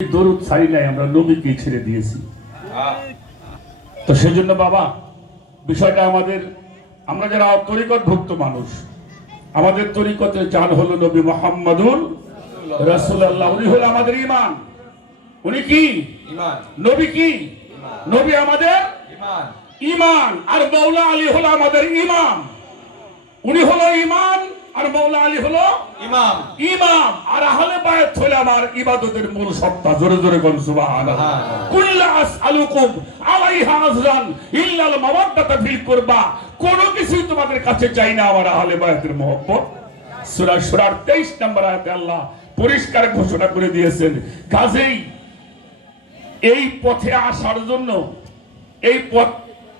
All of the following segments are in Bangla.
দরুদ ছাড়ি নাই, আমরা নবীকে ছেড়ে দিয়েছি। তো সেজন্য বাবা বিষয়টা আমাদের, আমরা যারা তরিকতভুক্ত মানুষ, আমাদের তরিকতের জান হলো নবী মুহাম্মদুর রাসূলুল্লাহ। উনি হলো আমাদের ঈমান। উনি কি ঈমান? নবী কি ঈমান? নবী আমাদের ঈমান। ঈমান আর মাওলা আলী হলো আমাদের ইমাম। উনি হলো ঈমান আর মাওলা আলী হলো ইমাম। ইমাম আর আহলে বায়াত হলো আমার ইবাদতের মূল সত্তা। জোরে জোরে কোন সুবহানাল্লাহ। কুল্লু আসআলুকুম আলাইহা আজরান ইল্লাল মাওয়াদ্দাতা ফিল কুরবা। কোন কিছুই তোমাদের কাছে চাই না আমার আহলে বায়াতের মহব্বত। সূরা শুরার 23 নম্বর আয়াতে আল্লাহ পরিষ্কার ঘোষণা করে দিয়েছেন। কাজেই এই পথে আসার জন্য, এই পথ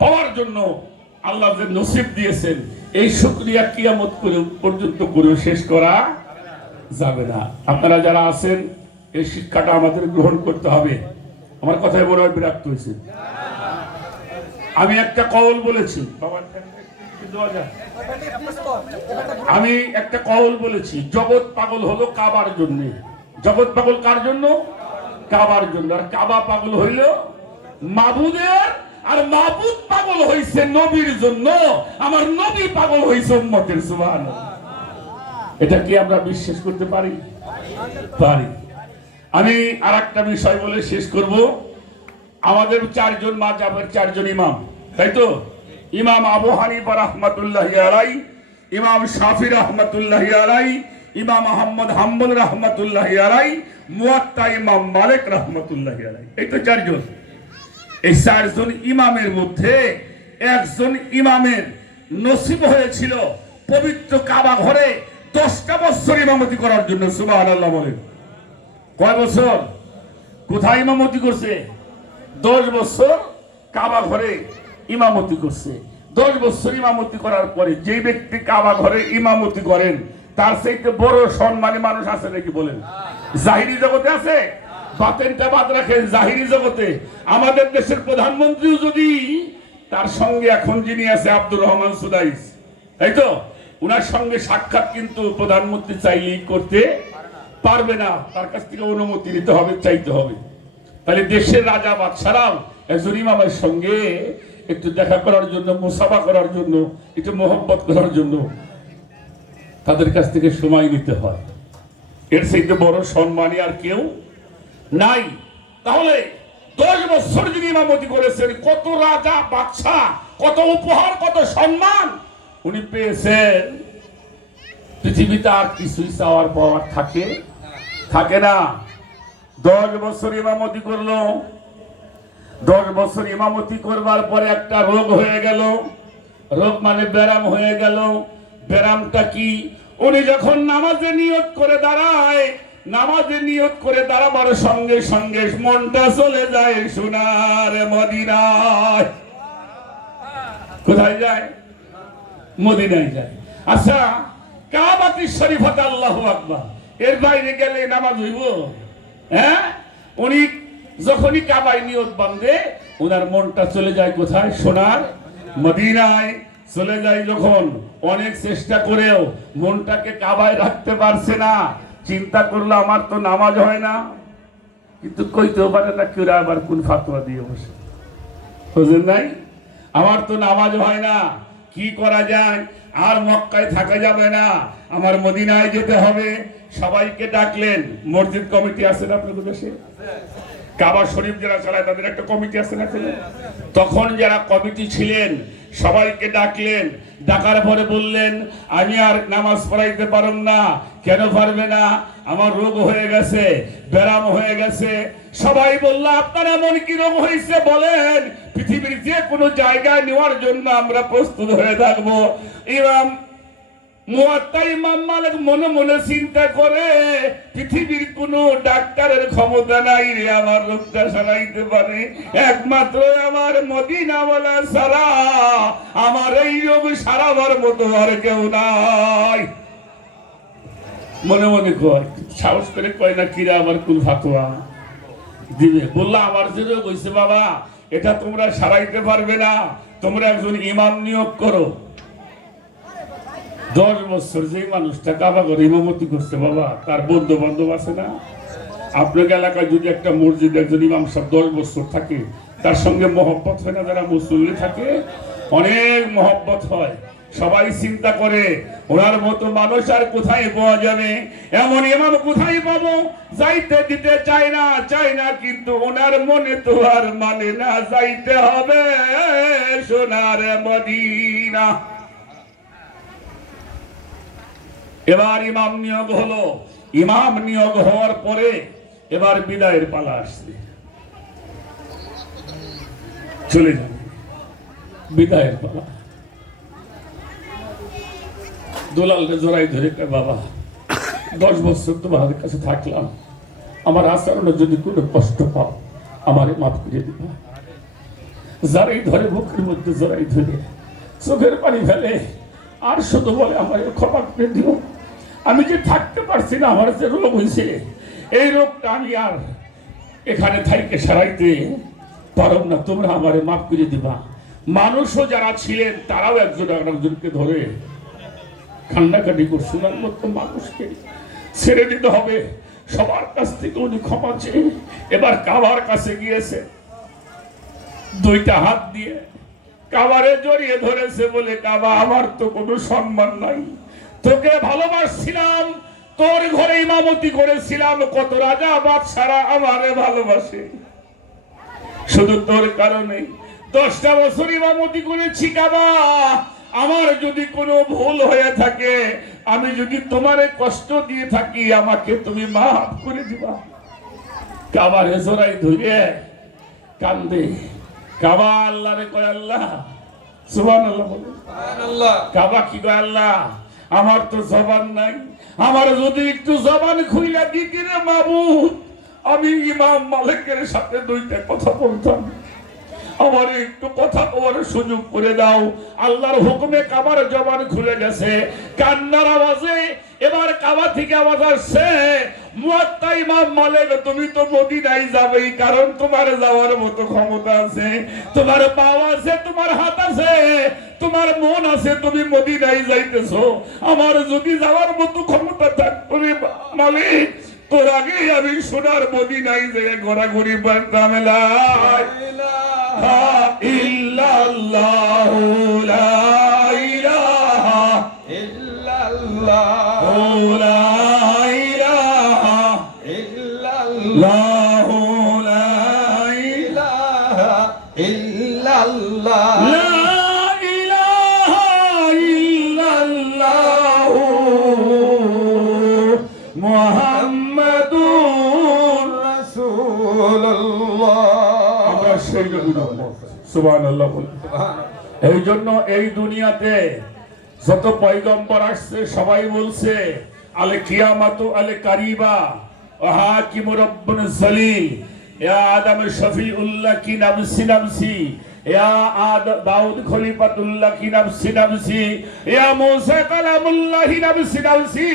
পাওয়ার জন্য আল্লাহ যে নসিব দিয়েছেন, এই শুকরিয়া কিয়ামত পর্যন্ত করে শেষ করা যাবে না। আপনারা যারা আছেন এই শিক্ষাটা আমাদের গ্রহণ করতে হবে। আমার কথায় বড় বিরক্ত হয়েছে। আমি একটা কওল বলেছি, আমি একটা কওল বলেছি, জগৎ পাগল হলো কাবার জন্য। জগৎ পাগল কার জন্য? কাবার জন্য। আর কাবা পাগল হইল মাবুদের, আর মাবুদ পাগল হইছে নবীর জন্য। আমার নবী পাগল হইছে উম্মতের। সুবহানাল্লাহ। এটা কি আমরা বিশ্বাস করতে পারি? পারি। আমি আরেকটা বিষয় বলে শেষ করব। আমাদের চারজন মাযহাবের চারজন ইমাম, তাই তো? ইমাম আবু হানিফা রাহমাতুল্লাহি আলাইহি, ইমাম শাফি রাহমাতুল্লাহি আলাইহি, ইমাম আহমদ হাম্বল রাহমাতুল্লাহি আলাইহি, মুয়াত্তা ইমাম মালিক রাহমাতুল্লাহি আলাইহি। এই তো চারজন। এই চারজন ইমামের মধ্যে একজন ইমামের নসিব হয়েছিল পবিত্র কাবা ঘরে 10টা বছর ইমামতি করার জন্য। সুবহানাল্লাহ বলেন। কয় বছর? কোথায় ইমামতি করছে? 10 বছর কাবা ঘরে ইমামতি করছে। 10 বছর ইমামতি করার পরে যে ব্যক্তি কাবা ঘরে ইমামতি করেন, তার চাইতে বড় সম্মানী মানুষ আছে নাকি বলেন? জাহিরি জগতে আছে? বাতেনটা বাদ রাখেন, জাহিরি জগতে আমাদের দেশের প্রধানমন্ত্রীও যদি তার সঙ্গে এখন যিনি আছে আব্দুর রহমান সুদাইস, তাই তো, উনার সঙ্গে সাক্ষাৎ কিন্তু প্রধানমন্ত্রী চাইলেই করতে পারবে না। তার কাছ থেকে অনুমতি নিতে হবে, চাইতে হবে। তাহলে দেশের রাজা বাদশারাও একজন ইমামের সঙ্গে একটু দেখা করার জন্য, মুসাফা করার জন্য, একটু মোহব্বত করার জন্য তাদের কাছ থেকে সময় নিতে হয়। এর চাইতে বড় সম্মানী আর কেউ নাই। তাহলে 10 বছর যিনি ইমামতি করেছেন, কত রাজা বাদশা, কত উপহার, কত সম্মান উনি পেয়েছেন। পৃথিবীতে আর কিছুই চাওয়ার পাওয়ার থাকে না। 10 বছর ইমামতি করলো। 10 বছর ইমামতি করবার পরে একটা রোগ হয়ে গেল। রোগ মানে ব্যারাম হয়ে গেল। ব্যারামটা কি? উনি যখন নামাজে নিয়ত করে দাঁড়ায়, নামাজে নিয়ত করে দাঁড়াবার সঙ্গে সঙ্গে মনটা চলে যায় সোনার মদিনায়। কোথায় যায়? মদিনায় যায়। আচ্ছা, কাবাতি শরীফাতে আল্লাহু আকবার, এর বাইরে গেলে নামাজ হইব? হ্যাঁ? উনি যখনই কাবায় নিয়ত বাঁধে, ওনার মনটা চলে যায় কোথায়? সোনার মদিনায় চলে যায়। যখন অনেক চেষ্টা করেও মনটাকে কাবায় রাখতে পারছে না, চিন্তা করলো আমার তো নামাজ হয় না। কিন্তু কইতেও পারে না কেউ, আবার কোন ফাতোয়া দিয়ে বসে, বুঝেন নাই? আমার তো নামাজ হয় না, কি করা যায়? আর মক্কায় থাকা যাবে না, আমার মদিনায় যেতে হবে। সবাইকে ডাকলেন। মসজিদ কমিটি আছে না আপনাদের দেশে? কাবা শরীফ যারা চালায় তাদের একটা কমিটি আছে না? তখন যারা কমিটি ছিলেন সবাইকে ডাকলেন। ডাকার পরে বললেন, আমি আর নামাজ পড়াইতে পারব না। কেন পারবে না? আমার রোগ হয়ে গেছে, ব্যারাম হয়ে গেছে। সবাই বলল, আপনার এমন কি রোগ হয়েছে বলেন, পৃথিবীর যে কোনো জায়গায় নেওয়ার জন্য আমরা প্রস্তুত হয়ে থাকবো। ইমাম মুয়াত্তা ইমাম মালিক মনে মনে চিন্তা করে, পৃথিবীর কোনো ডাক্তারের ক্ষমতা নাই রে আমার রোগটা সারাইতে পারে, একমাত্র আমার মদিনাওয়ালা ছাড়া আমার এই রোগ সারাবার মতো আর কেউ নাই। মনে মনে কয়, সাহস করে কয় না, কিরা আবার কোন ফাতোয়া দিবে? বললা, আমার যে রোগ হয়েছে বাবা, এটা তোমরা সারাইতে পারবে না, তোমরা একজন ইমাম নিয়োগ করো। 10 বছর যে মানুষটা কাবা করে ইমামতি করছে বাবা, তার বন্ধু বান্ধব আছে না? আপনার এলাকায় যদি একটা মসজিদ একজন ইমাম সাহেব 10 বছর থাকে, তার সঙ্গে মহব্বত হয় না? যারা মুসল্লি থাকে অনেক মহব্বত হয়। সবাই চিন্তা করে ওনার মতো মানুষ আর কোথায় পাওয়া যাবে, এমন ইমাম কোথায় পাবো? যাইতে দিতে চায় না, কিন্তু ওনার মনে তো আর মানে না, যাইতে হবে সোনার মদিনা। এবার ইমাম নিয়োগ হলো। ইমাম নিয়োগ হওয়ার পরে এবার বিদায়ের পালা আসছে। চলে যাবে বিদায়ের পালা। দোলালকে জড়াই ধরে, বাবা 10 বছর তোমাদের কাছে থাকলাম, আমার আচরণে যদি কোনো কষ্ট পাও আমারে মাফ করে দিবা। যারাই ধরে বুকের মধ্যে জড়াই ধরে চোখের পানি ফেলে আর শুধু বলে আমার ক্ষমা করে দিও। আমি যে থাকতে পারছি না, আমার যে রোগ হয়েছে, এই রোগটা আমি আর এখানে থাইকে সারাইতে পারব না, তোমরা আমারে মাফ করে দিবা। মানুষও যারা ছিলেন তারাও একজন আরেকজনকে ধরে কান্নাকাটি করছে। ওনার মতো মানুষকে ছেড়ে দিতে হবে। সবার কাছ থেকে উনি ক্ষমা চেয়ে এবার কাবার কাছে গিয়েছে, 2টা হাত দিয়ে কাবারে জড়িয়ে ধরেছে, বলে কাবা আমার তো কোনো সম্মান নাই, তোকে ভালোবাসছিলাম, তোর ঘরে ইমামতি করেছিলাম, কত রাজা বাদশারা আমারে ভালোবাসে, শুধু তোর কারণে 10টা বছর ইমামতি করেছি। কাবা আমার যদি কোনো ভুল হয়ে থাকে, আমি যদি তোমারে কষ্ট দিয়ে থাকি, আমাকে তুমি মাফ করে দিবা। কাবারে জড়াই ধরে কান্দে। কাবা আল্লাহরে কয় আল্লাহ, সুবহানাল্লাহ বলে। কাবা কি কয়, আল্লাহ আমার তো জবান নাই, আমার যদি একটু জবান খুইলা দিতি রে মাবুদ, আমি ইমাম মালিকের সাথে 2টা কথা বলতাম, আমার একটু কথা বলার সুযোগ করে দাও। আল্লাহর হুকুমে কাবার জবান খুলে গেছে। কান্নার আওয়াজে এবার কাবা থেকে আওয়াজ আসছে, মুয়াত্তা ইমাম মালিক তুমি তো মদিনায় যাবেই, কারণ তোমার যাওয়ার মতো ক্ষমতা আছে, তোমার পা আছে, তোমার হাত আছে, তোমার মন আছে, তুমি মদিনায় যাইতেছো। আমার যদি যাওয়ার মতো ক্ষমতা থাকতো মালিক, তোর আগে আমি সোনার মদিনায় যেয়ে ঘোরাঘুরি পারতাম। লা ইলাহা ইল্লাল্লাহু, লা ইলাহা ইল্লাল্লাহু, লা ইলাহা ইল্লাল্লাহু, লা ইলাহা ইল্লাল্লাহ, লা ইলাহা ইল্লাল্লাহু মুহাম্মাদুর রাসূলুল্লাহ। আমরা সেই সুবহানাল্লাহ বলি। এই জন্য এই দুনিয়াতে যত পয়গম্বর আসছে সবাই বলছে আলে কিয়ামাতু আলে কারিবা ওয়া হাকিমু রাব্বুন জালিল, ইয়া আদম শফিউল্লাহ কি নাফসি নাফসি, ইয়া দাউদ খলিফাতুল্লাহ কি নাফসি নাফসি, ইয়া মূসা কালামুল্লাহ নাফসি নাফসি,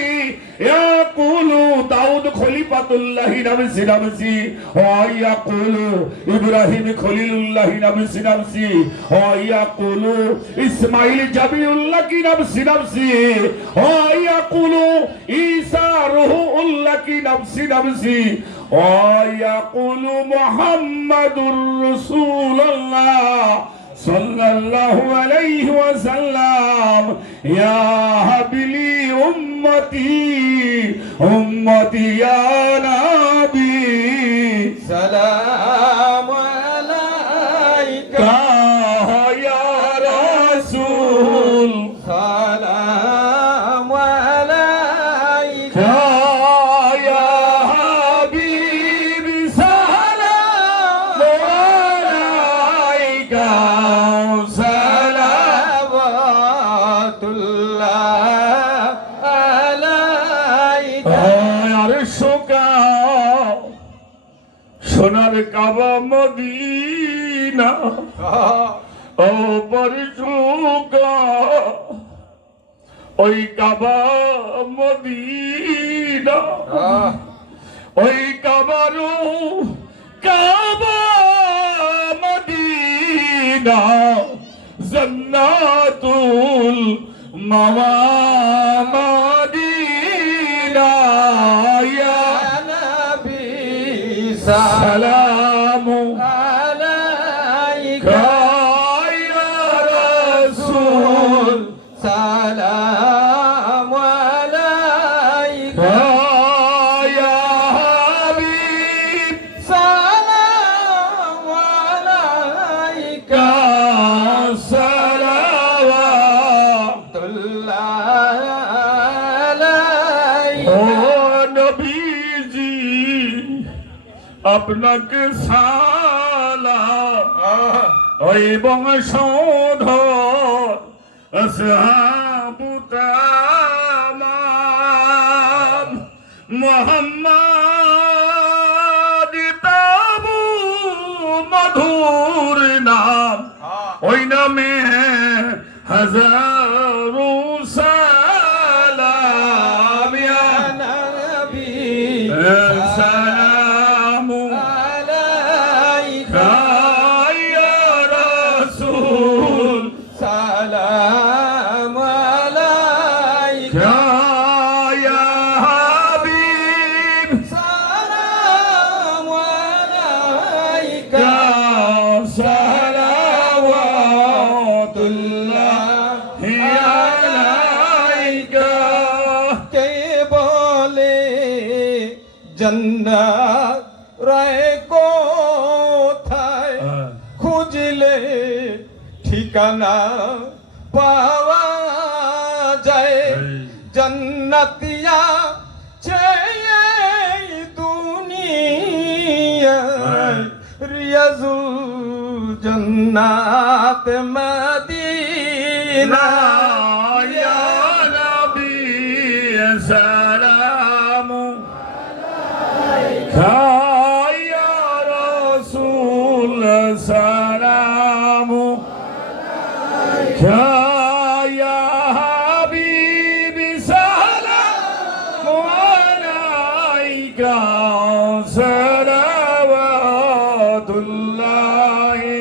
ইয়া কুলু দাউদ খলিফাতুল্লাহ নাফসি নাফসি, ওয়া ইয়া কুলু ইব্রাহিম খলিলুল্লাহ নাফসি নাফসি, ওয়া ইয়া কুলু ইসমাঈল জাবিউল্লাহ কি নাফসি নাফসি, ওয়া ইয়া কুলু ঈসা রূহুল্লাহ কি নাফসি নাফসি, ওয়া ইয়া কুলু মুহাম্মাদুর রাসূলুল্লাহ সাল্লাল্লাহু আলাইহি ওয়াসাল্লাম, ইয়া হাবিলি উম্মতি উম্মতি ইয়া নবী সালাম আলাইকা ইয়া রাসূল সালাম আলাইকা ইয়া হাবিবি সালাম আলাইকা সালাওয়াতুল্লাহ আলাইকা। সোনার কাবা মদিনা ও পরিশুকা, ওই কাবা মদিনা, ওই কাবারু কাবা মদিনা, জান্নাতুল মাওয়া মদিনা, ইয়া নবী السلام عليك يا رسول سلام عليك يا حبيب سلام عليك صلوات الله عليك ও নবীজি আপনাকে সালাম ওই বংশধর আসহাবু তামাম মুহাম্মদ তাবু মধুর নাম ওই নামে হাজারো সালাম ইয়া নবী সালাম عليك ইয়া রাসূল سلام عليك ইয়া হাবিব سلام عليك সালাওয়াতুল্লাহি আলাইকা কে বলে জন্নাত রায় কোথায় খুঁজলে ঠিকানা পাওয়া যায় জন্নতিয়া চেয়ে দুনিয়ায় রিয়াজুল জন্নাত মদিনা ইয়া নবী সালাম আলাইকা ইয়া রাসূল সালাম আলাইকা ইয়া হাবিব সালাম আলাইকা সালাওয়াতুল্লাহি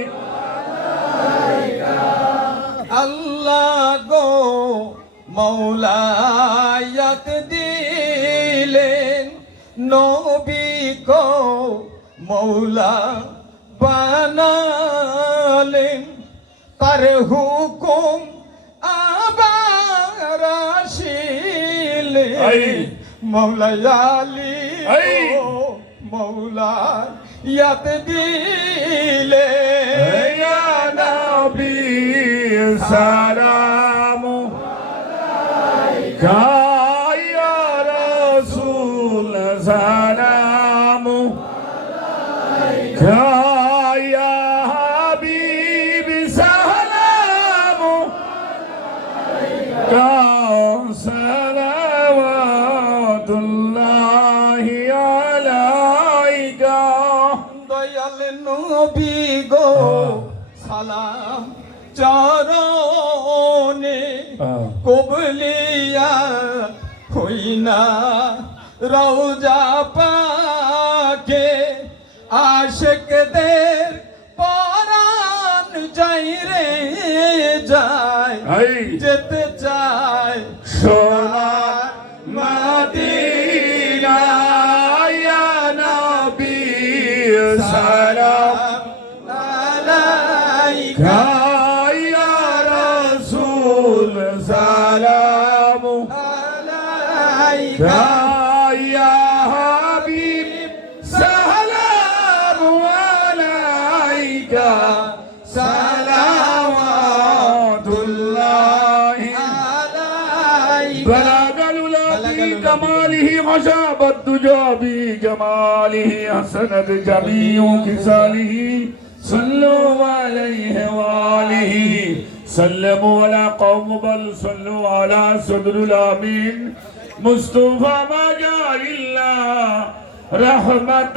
আল্লাহ গো মৌলায়াত দিলেন নবী গো মৌলা বানালেন তার হুকুম আবার আসিলে এই। মৌলায়ালি এই। মৌলা ইয়াত দিলে ইয়া নবী সালাম আলাইকা ইয়া রাসূল সালাম আলাইকা ইয়া হাবিব সালাম আলাইকা সালাওয়াতুল্লাহি আলাইকা দয়াল নবী গো সালাম চরণে কবলিয়া হইনা রওজা পাকে আশিকদের পরাণ যাই রে যায় এই। যেতে চায় সোনার মদিনা ইয়া নবী সালাম আলাইকা ইয়া রাসূল সালাম আলাইকা ইয়া হাবিব সালাম আলাইকা সালাওয়াতুল্লাহি بلغ العلا بكماله غشاب الدجى بجماله حسنت جميع خصاله صلوا عليه وآله سلموا على قوم بل صلوا على صدر الأمين مصطفى ما جعل الله رحمة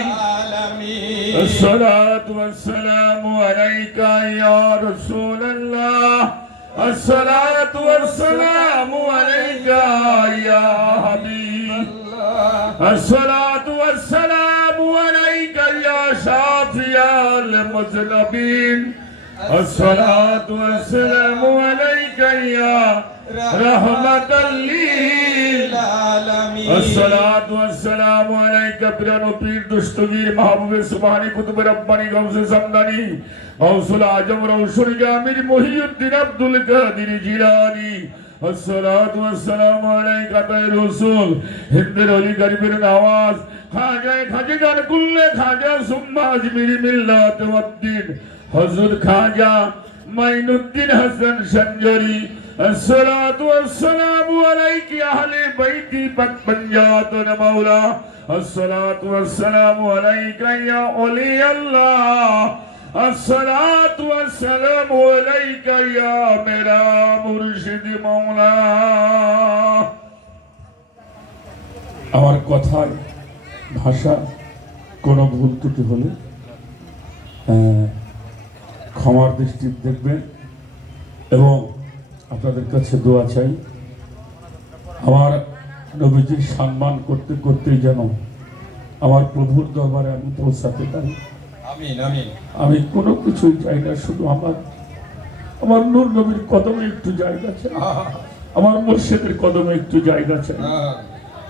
للعالمين الصلاة والسلام عليك يا رسول الله الصلاة والسلام عليك يا حبيب الصلاة والسلام عليك يا شافي المذنبين الصلاة والسلام عليك يا রাহমাতাল লিল আলামিন। আসসালাতু ওয়াসসালামু আলাইকা প্রিয় পীর দস্তগীর মাহবুবে সুবহানী কুতুবে রব্বানী গাউসে সামদানি গাউসুল আজম রওশন জামির মহিউদ্দিন আব্দুল কাদের জিলানী। আসসালাতু ওয়াসসালামু আলাইকা তাই রাসূল হিন্দের অলি গরিবের নওয়াজ খাজায়ে খাজাগান কুল্লে খাজা সুম্মা আজমিরি মিল্লাত ওয়াদ্দিন হযরত খাজা মাইনুদ্দিন হাসান সঞ্জরি। আসসালাতু ওয়াসসালামু আলাইকা আহলে বাইতি পাকবাঞ্জাতুন মাওলা। আসসালাতু ওয়াসসালামু আলাইকা ইয়া ওলি আল্লাহ। আসসালাতু ওয়াসসালামু আলাইকা ইয়া মেরা মুর্শিদ মাওলা। আমার কথার ভাষা কোনো ভুল ত্রুটি হলে ক্ষমার দৃষ্টি দেখবেন এবং আপনাদের কাছে দোয়া চাই আমার নবীজির সম্মান করতে করতেই যেন আমার প্রভুর দরবারে আমি পৌঁছাতে পারি। আমিন আমিন। আমি কোনো কিছুই চাই না, শুধু আমার নূর নবীর কদমে একটু জায়গা চাই, আমার মুর্শিদের কদমে একটু জায়গা চাই।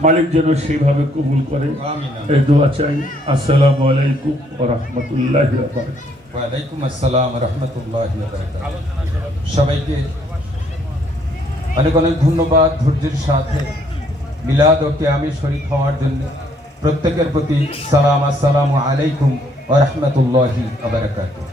মালিক যেন সেইভাবে কবুল করে আমিন। এই দোয়া চাই। আসসালামু আলাইকুম ওয়া রাহমাতুল্লাহি ওয়া বারাকাতুহু। ওয়ালাইকুম আসসালাম ওয়া রাহমাতুল্লাহি ওয়া বারাকাতুহু। সবাইকে অনেক অনেক ধন্যবাদ ধৈর্যের সাথে মিলাদ ও কিয়ামে শরীক হওয়ার জন্য। প্রত্যেকের প্রতি সালাম, আসসালামু আলাইকুম ওয়া রাহমাতুল্লাহি ওয়া বারাকাতুহু।